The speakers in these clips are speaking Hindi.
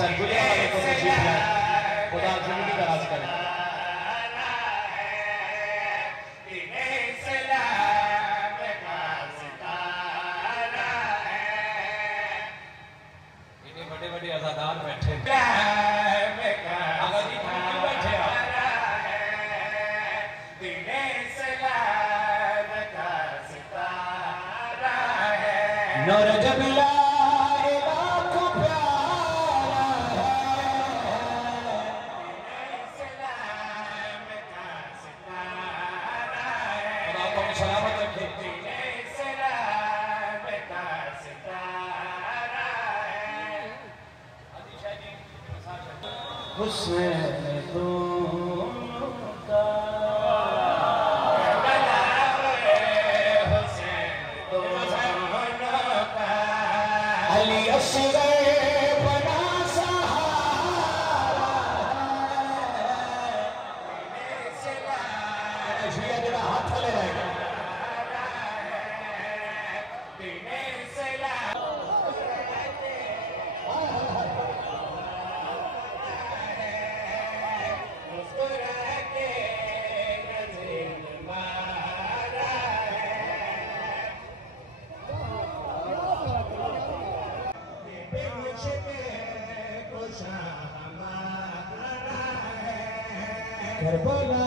सरगुजा वाले को तशरीफ लाए, खुदा जिंदगी दराज करे। इतने बड़े बड़े अज़ादार बैठे आगा जी क्यों बैठे आप? नूर जबला को प्यारा है, आपको सलामत रखे। हुस्न दोनों का अली असग़र बना सहारा है, जरा हाथ ले जाएगा। करबला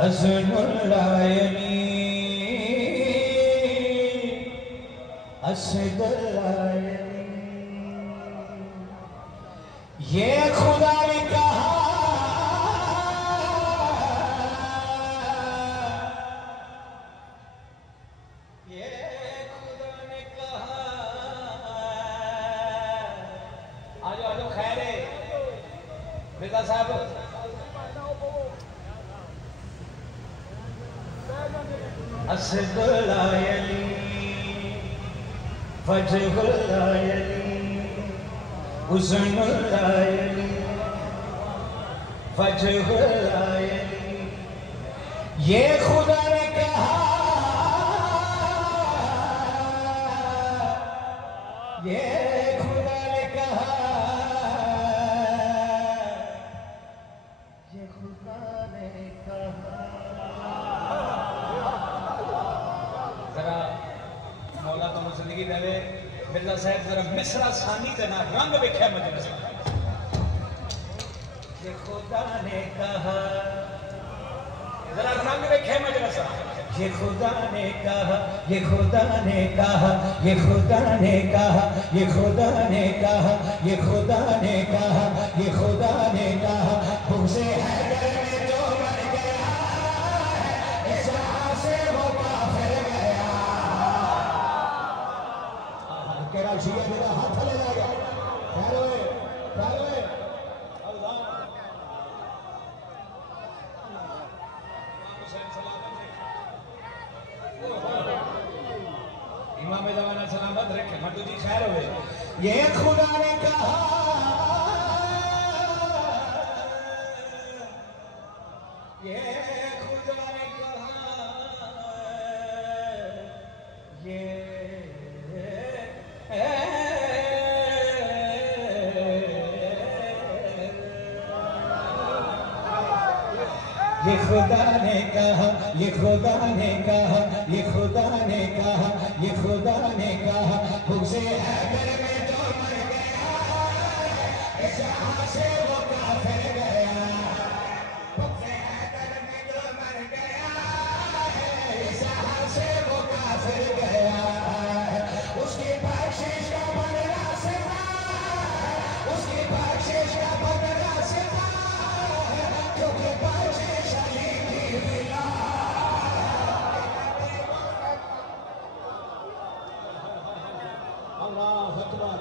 असनुल्लायनी असदुल्लायनी, ये खुदा ने कहा, मिर्जा साहब असदुल्लायनी फजहुल्लायनी हुस्नुल्लायनी फजहुल्लायनी, ये खुदा ने कहा, ये खुदा ने कहा, ये खुदा ने कहा। जरा मौला तो जिंदगी दे मिर्जा साहब, जरा मिसरा सानी का ना रंग वेख्या मजलिस। ये खुदा ने कहा, जरा रंग वेख्या मजलिस। ये खुदा ने कहा, ये खुदा ने कहा, ये खुदा ने कहा, ये खुदा ने कहा, ये खुदा ने कहा, ये खुदा ने कहा, तुमसे है में जो मर गया इस राह से वो काफिर गया। केरा शिया मेरा हाथ ले जाएगा। इमाम ज़माना सलामत रखे, मटू जी खैर हुए। ये खुदा ने कहा, ये खुदा ने कहा, ये खुदा ने कहा, ये खुदा ने कहा, ये खुदा ने कहा, ये खुदा ने कहा, तुमसे है घर में जो मर गया इस राह से वो काफिर गया। तुमसे है घर में जो मर गया इस राह से वो काफिर गया। उसकी बख्शिश का बदला सिवा, उसकी बख्शिश का बदला सिवा, क्योंकि बख्शिश अली की मिला। अल्लाह अकबर।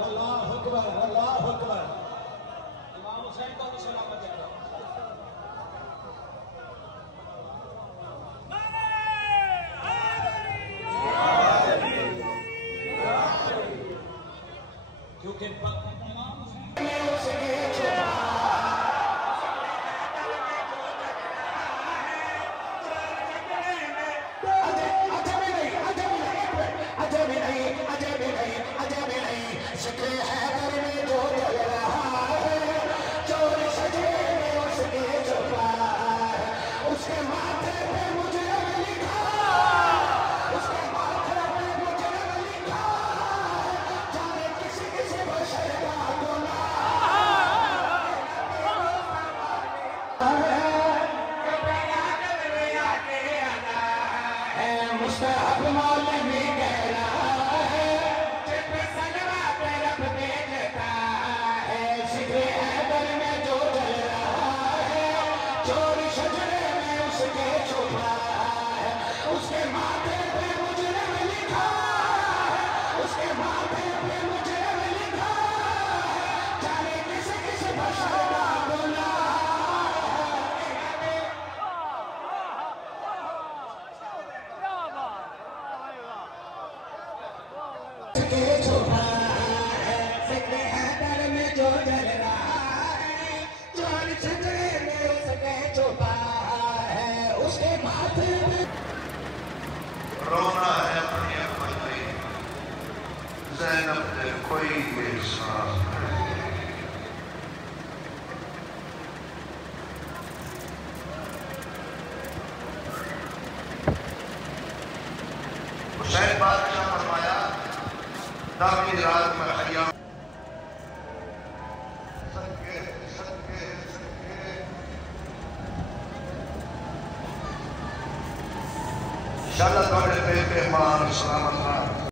चोर शजरे में उसके छुपा है, उसके माथे पे मुजरिम लिखा है, उसके माथे पे मुजरिम लिखा है, जाने किस किस बशर का गुनाह के छुपा है, जिक्र हैदर में जो जल रहा है, चोर शजरे में उसके छुपा है, उसके माथे पे रोना है अपनी अकल में, ज़ैनब ने कोई एहसास नहीं। हुसैन बादशाह फरमाया ताकि रात में खयाम सदके सदके सदके इंशाअल्लाह तुम्हारे पे मान सलामत